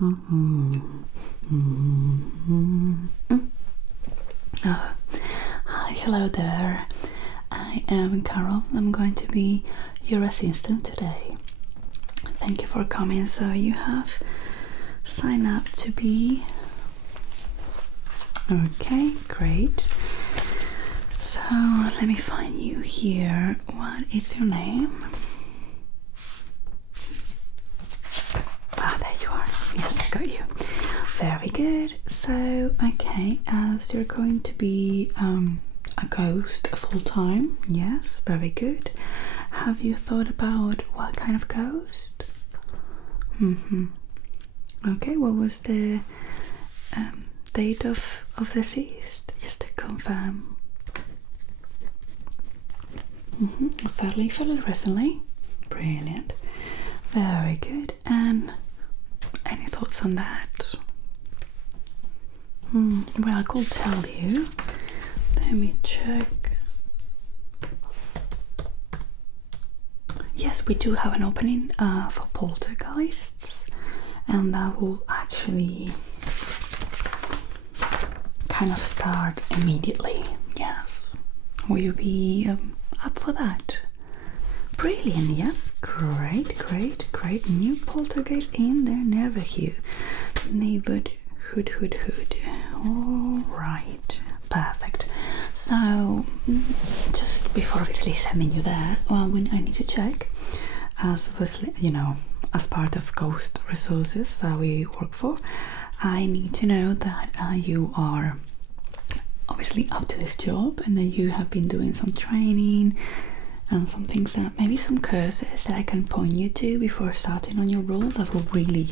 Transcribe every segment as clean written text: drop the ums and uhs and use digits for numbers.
Hi, hello there. I am Carol. I'm going to be your assistant today. Thank you for coming. So you have signed up to be... Okay, great. So let me find you here. What is your name? Ah, there you are. Yes, I got you. Very good. So, okay, as you're going to be a ghost full time, yes, very good. Have you thought about what kind of ghost? Okay, what was the date of deceased? Just to confirm. Fairly recently. Brilliant. Very good. And any thoughts on that? Well, I could tell you. Let me check. Yes, we do have an opening for poltergeists, and that will actually kind of start immediately. Yes. Will you be up for that? Brilliant, yes, great. New poltergeist in their neighborhood. All right, perfect. So, just before obviously sending you there, well, I need to check, as obviously, as part of Ghost Resources that we work for, I need to know that you are obviously up to this job and that you have been doing some training and some things, that maybe some curses that I can point you to before starting on your role that will really,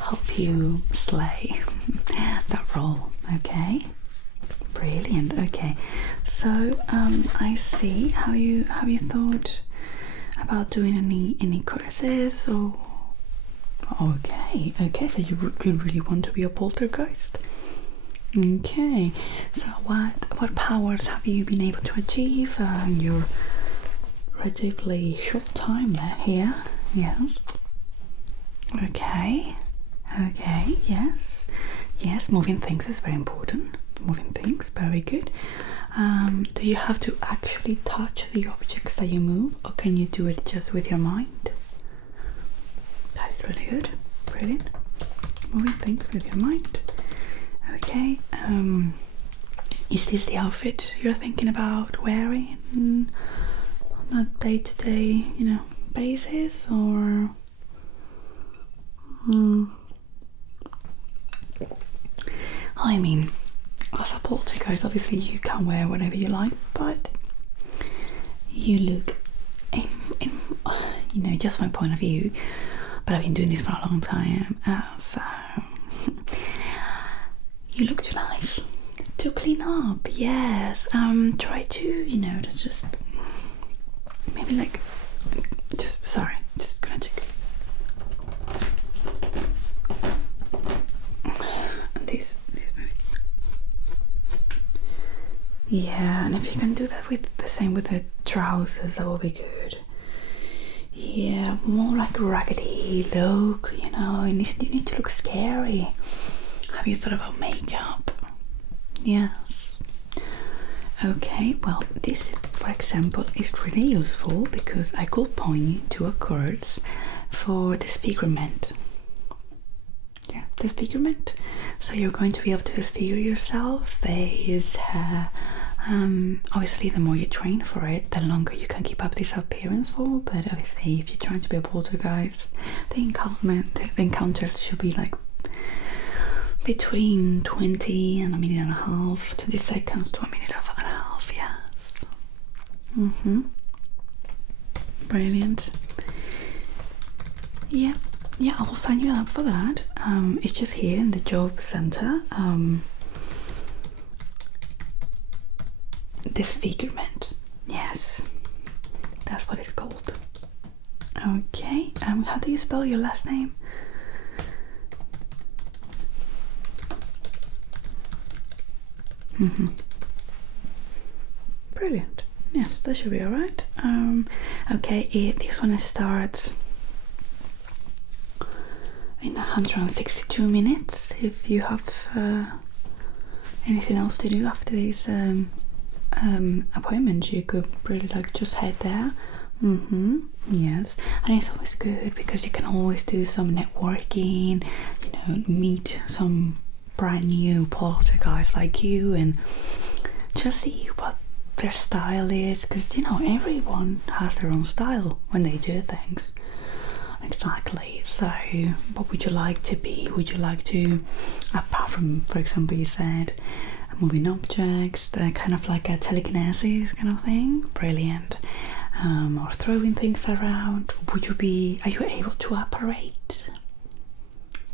help you slay that role. Okay, brilliant. Okay, so I see. Have you thought about doing any courses or? Okay. So you really want to be a poltergeist? Okay. So what powers have you been able to achieve in your relatively short time here? Yes. Okay, yes, moving things is very important. Moving things, very good. Do you have to actually touch the objects that you move, or can you do it just with your mind? That is really good. Brilliant. Moving things with your mind. Okay, is this the outfit you're thinking about wearing on a day-to-day, basis, or? I mean, as a poltergeist, obviously you can wear whatever you like, but you look, in just my point of view, but I've been doing this for a long time, so you look too nice to clean up. Yes, try to, to just maybe just gonna check. This maybe. Yeah, and if you can do that with the same with the trousers, that will be good. Yeah, more like a raggedy look, you need to look scary. Have you thought about makeup? Yes. Okay, well, this, for example, is really useful because I could point you to a course for disfigurement. Yeah, disfigurement. So you're going to be able to disfigure yourself, face, hair. Obviously, the more you train for it, the longer you can keep up this appearance for. But obviously, if you're trying to be a poltergeist, the encounters should be between 20 and a minute and a half, 20 seconds to a minute and a half. Yes. Brilliant. Yeah, I will sign you up for that. It's just here in the job center. Disfigurement. Yes, that's what it's called. Okay. How do you spell your last name? Brilliant. Yes, that should be alright. Okay, this one starts in 162 minutes. If you have anything else to do after this appointment, you could really like just head there. Yes, and it's always good because you can always do some networking, you know, meet some brand new porter guys like you and just see what their style is, because you know everyone has their own style when they do things. Exactly. So what would you like to be? Would you like to, apart from, for example, you said moving objects, the kind of like a telekinesis kind of thing? Brilliant. Or throwing things around. Are you able to apparate?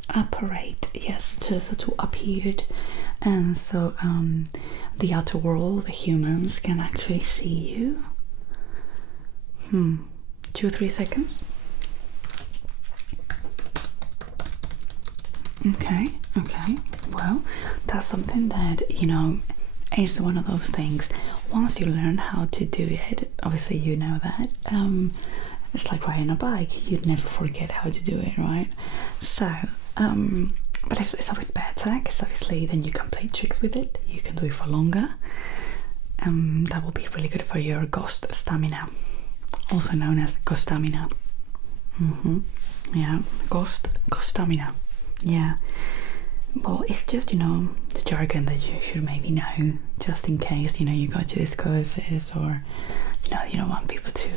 Apparate, yes, so to appear, and so the outer world, the humans, can actually see you. 2 or 3 seconds. Okay, well, that's something that, you know, is one of those things. Once you learn how to do it, obviously you know that, it's like riding a bike, you'd never forget how to do it, right? So but it's always better, because obviously then you can play tricks with it, you can do it for longer. That will be really good for your ghost stamina, also known as ghost stamina. Yeah, ghost stamina. Yeah, well, it's just, you know, the jargon that you should maybe know, just in case, you know, you go to these courses, or you know, you don't want people to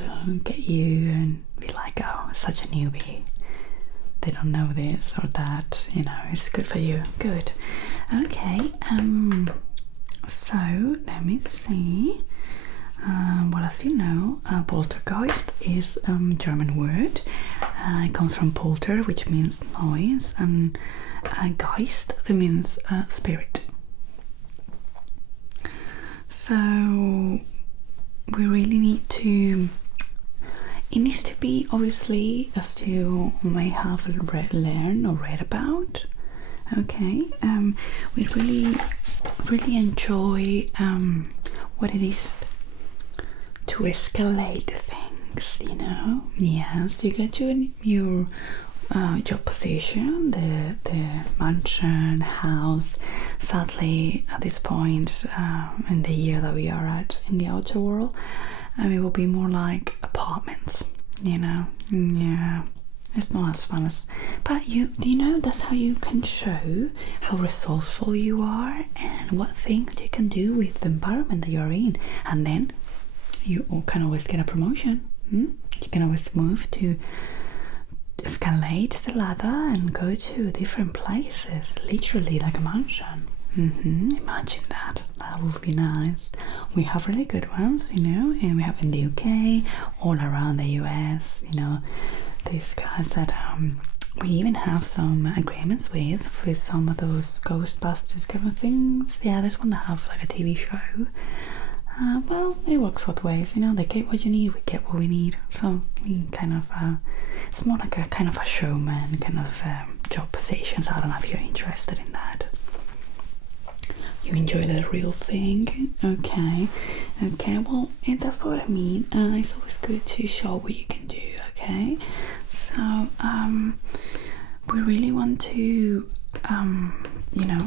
get you and be like, oh, such a newbie, they don't know this or that, you know. It's good for you. Good. Okay, so let me see. Well, as you know, poltergeist is a German word. It comes from polter, which means noise, and geist, that means spirit. So we really need to, it needs to be, obviously, as you may have learned or read about. Okay, we really enjoy what it is to escalate things, you know. Yes, you get to your job position, the mansion, house. Sadly, at this point in the year that we are at in the outer world, it will be more like apartments, you know. Yeah, it's not as fun as, but do you know that's how you can show how resourceful you are and what things you can do with the environment that you're in, and then you can always get a promotion. You can always move to escalate the ladder and go to different places, literally like a mansion. Imagine that. That would be nice. We have really good ones, you know, and we have in the UK, all around the US, you know, these guys that we even have some agreements with some of those Ghostbusters kind of things. Yeah, there's one that have like a TV show. Well, it works both ways, you know. They get what you need, we get what we need. So we kind of, it's more like a kind of a showman kind of job positions. I don't know if you're interested in that. You enjoy the real thing. Okay, well, that's what I mean. It's always good to show what you can do. Okay, so we really want to, you know,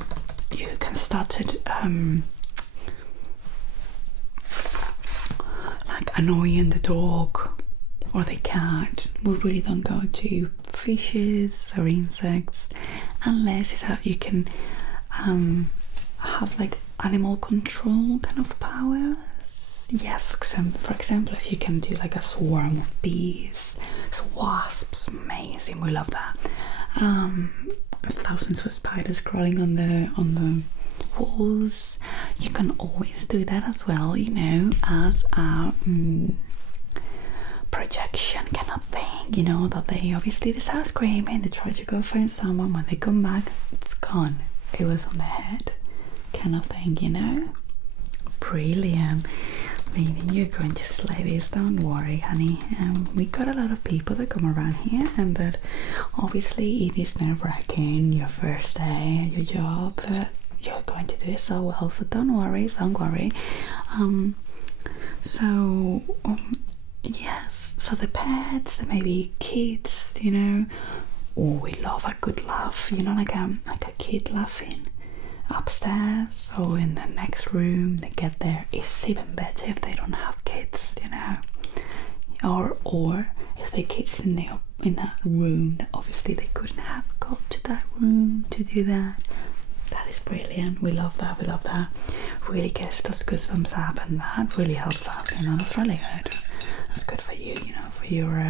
you can start it like annoying the dog or the cat. We really don't go to fishes or insects unless it's that you can have like animal control kind of powers. Yes, for example, if you can do like a swarm of bees, wasps, amazing, we love that. Thousands of spiders crawling on the walls. You can always do that as well, you know, as a projection kind of thing, you know, that they obviously start screaming, they try to go find someone, when they come back, it's gone, it was on the head kind of thing, you know. Brilliant. Maybe you're going to slay this, don't worry, honey. We got a lot of people that come around here, and that obviously it is nerve-wracking, your first day at your job, but you're going to do it so well, so don't worry. Yes, so the pets, maybe kids, you know, Oh, we love a good laugh, you know, like a kid laughing upstairs or in the next room. They get there. It's even better if they don't have kids, you know, or if the kids in that room that obviously they couldn't have got to that room to do that. That is brilliant. We love that. We love that. Really gets those goosebumps up, and that really helps out. You know, that's really good. That's good for you. You know, for your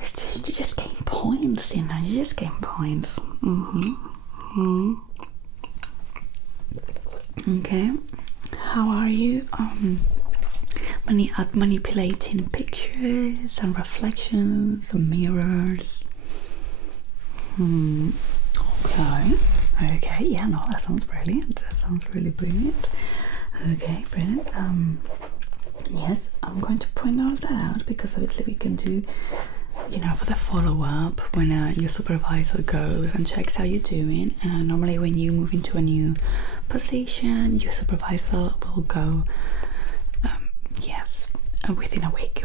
you just gain points. You know, you just gain points. Okay. How are you? At manipulating pictures and reflections and mirrors. Okay, yeah, no, that sounds brilliant. That sounds really brilliant. Okay, brilliant. Yes, I'm going to point all that out because obviously we can do, you know, for the follow-up when your supervisor goes and checks how you're doing. Normally when you move into a new position, your supervisor will go, within a week.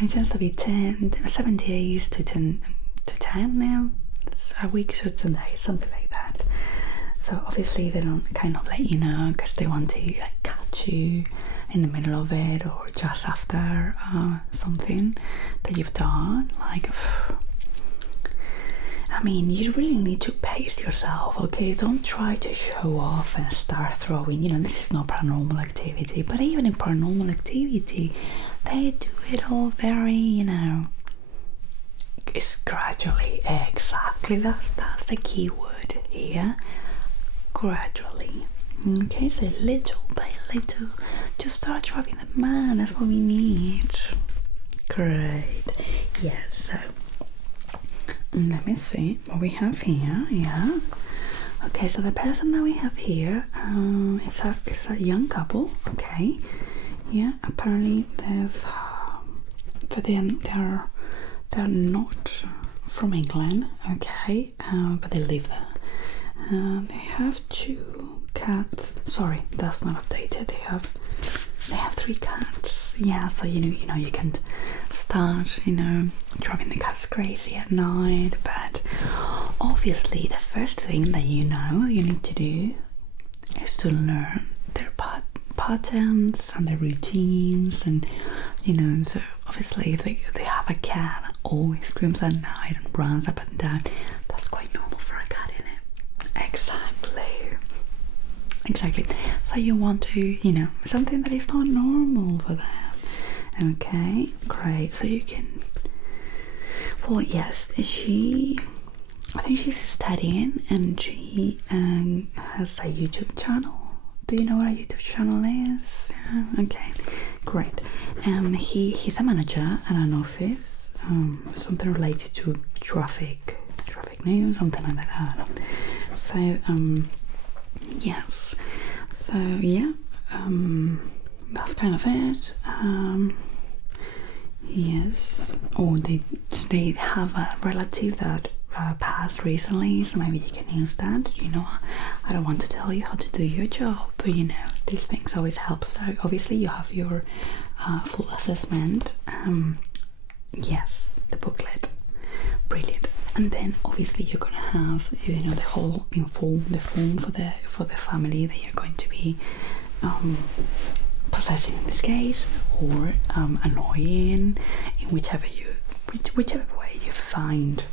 It tends to be 7 days to 10 now. It's a week or 10 days, something like that. So obviously they don't kind of let you know because they want to like catch you in the middle of it or just after something that you've done. Like, I mean, you really need to pace yourself, okay? Don't try to show off and start throwing, you know, this is not paranormal activity, but even in paranormal activity, they do it all very, you know, it's gradually. Exactly, that's the key word here. Gradually. Okay, so little by little, just start dropping the man. That's what we need. Great. Yes. So let me see what we have here. Yeah. Okay, so the person that we have here, it's a young couple. Okay. Yeah. Apparently they're not from England. Okay. But they live there. They have 2 cats. Sorry, that's not updated. They have 3 cats. Yeah, so you know you can start, you know, driving the cats crazy at night, but obviously the first thing that you need to do is to learn their patterns and their routines, and you know, so obviously if they have a cat that always screams at night and runs up and down, that's quite normal for a cat, isn't it? Exactly. So you want to, you know, something that is not normal for them. Okay, great. So you can. Well, yes, I think she's studying, and she has a YouTube channel. Do you know what a YouTube channel is? Okay, great. He's a manager at an office. Something related to traffic news, something like that. So yes. So yeah. That's kind of it. Yes. Oh, they have a relative that passed recently, so maybe you can use that. You know, I don't want to tell you how to do your job, but you know, these things always help. So obviously you have your full assessment. Yes, the booklet, brilliant. And then obviously you're gonna have, you know, the whole the form for the family that you're going to be possessing in this case, or annoying, in whichever way you find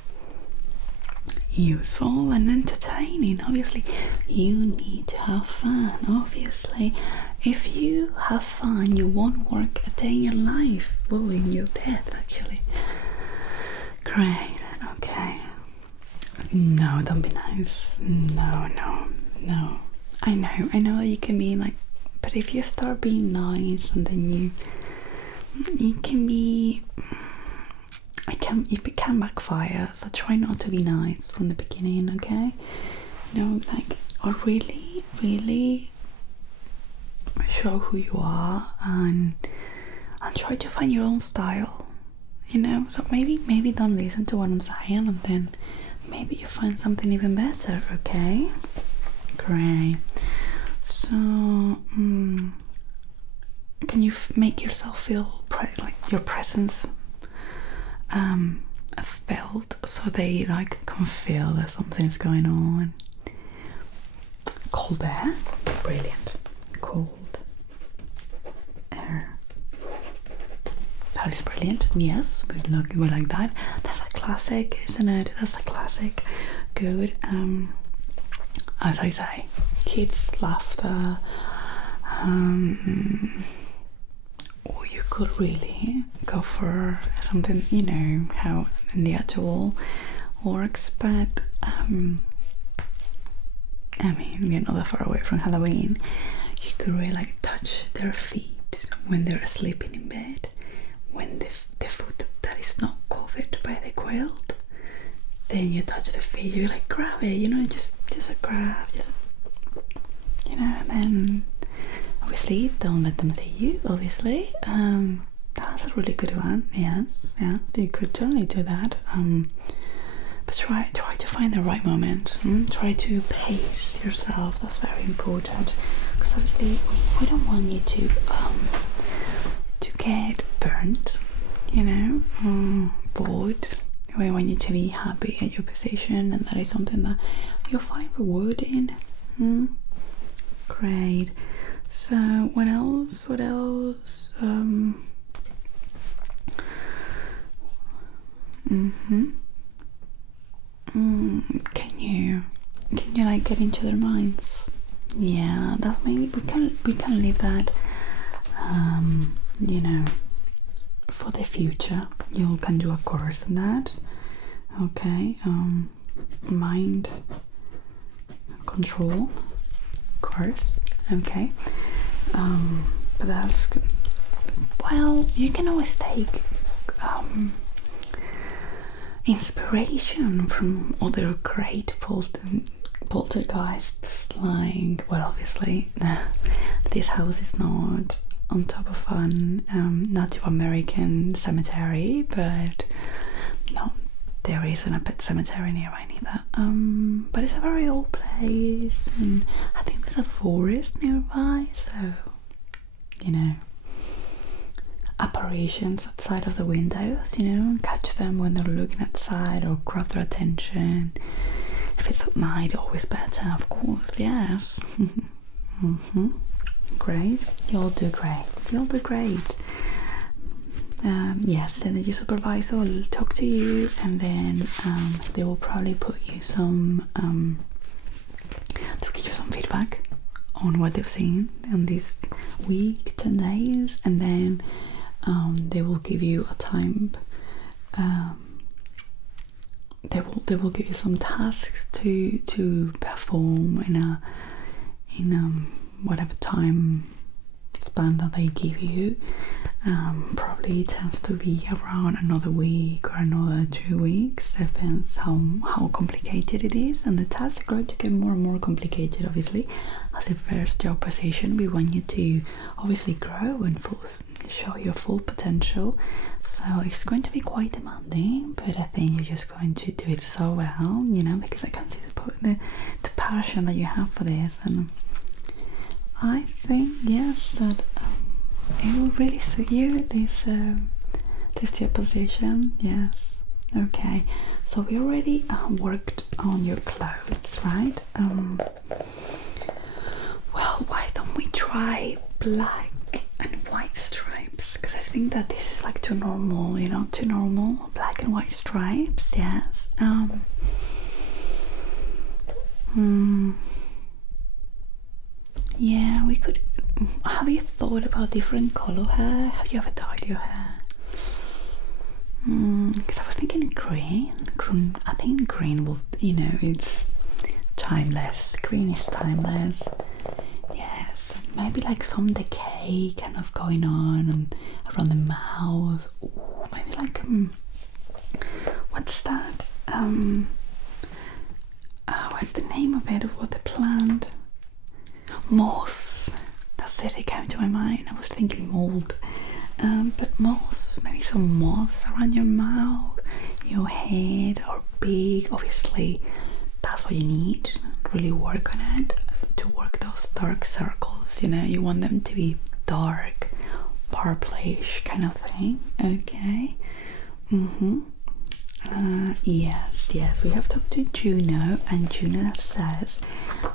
useful and entertaining. Obviously you need to have fun. Obviously if you have fun, you won't work a day in your life. Well, in your death, actually. Great. Okay. No, don't be nice. No. I know that you can be like, but if you start being nice and then you can be, it can backfire. So try not to be nice from the beginning, okay? You know, like, or really show who you are, and try to find your own style. You know, so maybe don't listen to what I'm saying, and then maybe you find something even better. Okay, great. So can you make yourself feel like your presence felt, so they like can feel that something's going on. Cold air, brilliant. Cold air, that is brilliant. Yes, we like that. That's a classic, isn't it? That's a classic. Good. As I say, kids laughter. Or you could really go for something, you know, how the actual works, but I mean, we're not that far away from Halloween. You could really like touch their feet when they're sleeping in bed, when the foot that is not covered by the quilt, then you touch the feet, you like grab it, you know, just a grab, just, you know, and then obviously don't let them see you, obviously. That's a really good one. Yes, you could totally do that. But try to find the right moment. Try to pace yourself. That's very important, because obviously we don't want you to get burnt, you know, bored. We want you to be happy at your position, and that is something that you'll find rewarding. Great. So what else? Can you like get into their minds? Yeah, that maybe we can leave that you know, for the future. You can do a course on that. Okay. Mind control course. Okay. But that's good. Well, you can always take inspiration from other great poltergeists, like, well, obviously this house is not on top of an Native American cemetery, but no, there isn't a pet cemetery nearby neither. But it's a very old place, and I think there's a forest nearby, so, you know, apparitions outside of the windows, you know, catch them when they're looking outside or grab their attention. If it's at night, always better, of course. Yes. Great. You'll do great. Yes, then the supervisor will talk to you, and then they will probably put you some they'll give you some feedback on what they've seen on this week, 10 days, and then they will give you a time. They will give you some tasks to perform in whatever time span that they give you. Probably it tends to be around another week or another 2 weeks, depends how complicated it is, and the tasks are going to get more and more complicated. Obviously, as a first job position, we want you to obviously grow and show your full potential, so it's going to be quite demanding, but I think you're just going to do it so well, you know, because I can see the passion that you have for this, and I think, yes, that it will really suit you, this job position. Yes. Okay, so we already worked on your clothes, right? Well, why don't we try black and white stripes, because I think that this is like too normal, you know, black and white stripes. Yes. Yeah, we could. Have you thought about different color hair? Have you ever dyed your hair? Because I was thinking green. I think green will, you know, it's timeless. Green is timeless. Yes, maybe like some decay kind of going on and around the mouth. Ooh, maybe like what's that? What's the name of it? Of what the plant? Moss. That's it. It came to my mind. I was thinking mold, but moss. Maybe some moss around your mouth, your head, or big. Obviously, that's what you need. Really work on it to work those dark circles. You know, you want them to be dark, purplish kind of thing. Okay. Yes, we have talked to Juno, and Juno says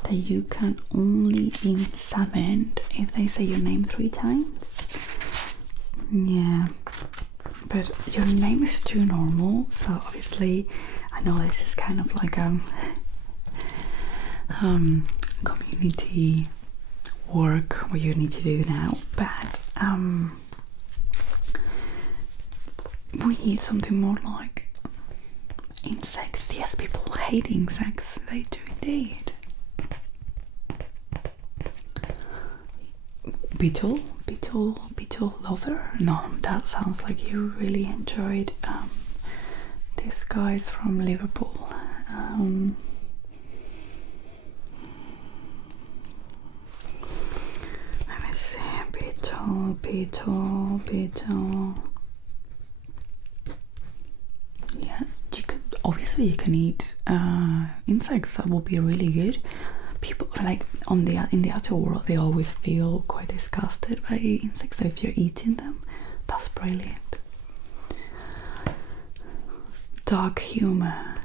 that you can only be summoned if they say your name 3 times. Yeah, but your name is too normal, so obviously I know this is kind of like community work what you need to do now, but we need something more like insects. Yes, people hate insects, they do indeed. Beetle lover? No, that sounds like you really enjoyed these guys from Liverpool. Let me see. Beetle. Yes, you can eat insects. That will be really good. People like in the outer world, they always feel quite disgusted by insects. So if you're eating them, that's brilliant. Dark humor.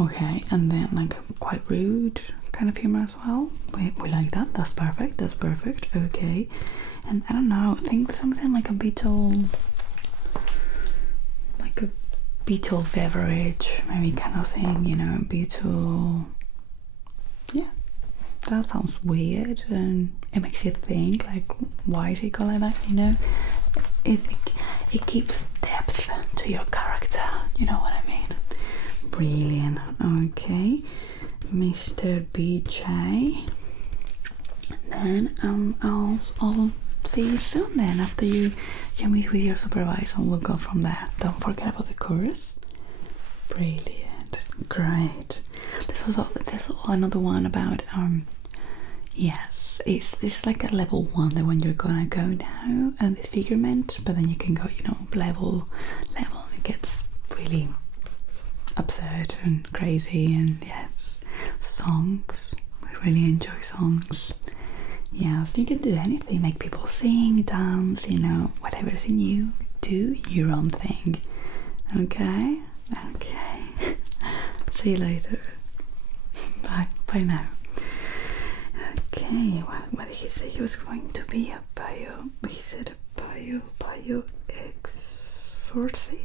Okay, and then like quite rude kind of humor as well. We like that. That's perfect. Okay, and I don't know. I think something like a beetle beverage, maybe, kind of thing. You know, beetle. Yeah, that sounds weird, and it makes you think, like, why is he called like that? You know, it keeps depth to your character. You know what I mean? Brilliant. Okay, Mr. BJ. Then I'll see you soon. Then after you meet with your supervisor, we'll go from there. Don't forget about the chorus. Brilliant. Great. This was another one about yes, it's like a level 1, the one you're gonna go now, and the figurement, but then you can go, you know, level. It gets really absurd and crazy, and yes, songs. We really enjoy songs. Yes, you can do anything, make people sing, dance, you know, whatever's in you. Do your own thing. Okay. See you later. Bye now. Okay, what did he say? He was going to be a bio. He said a bio exorcist.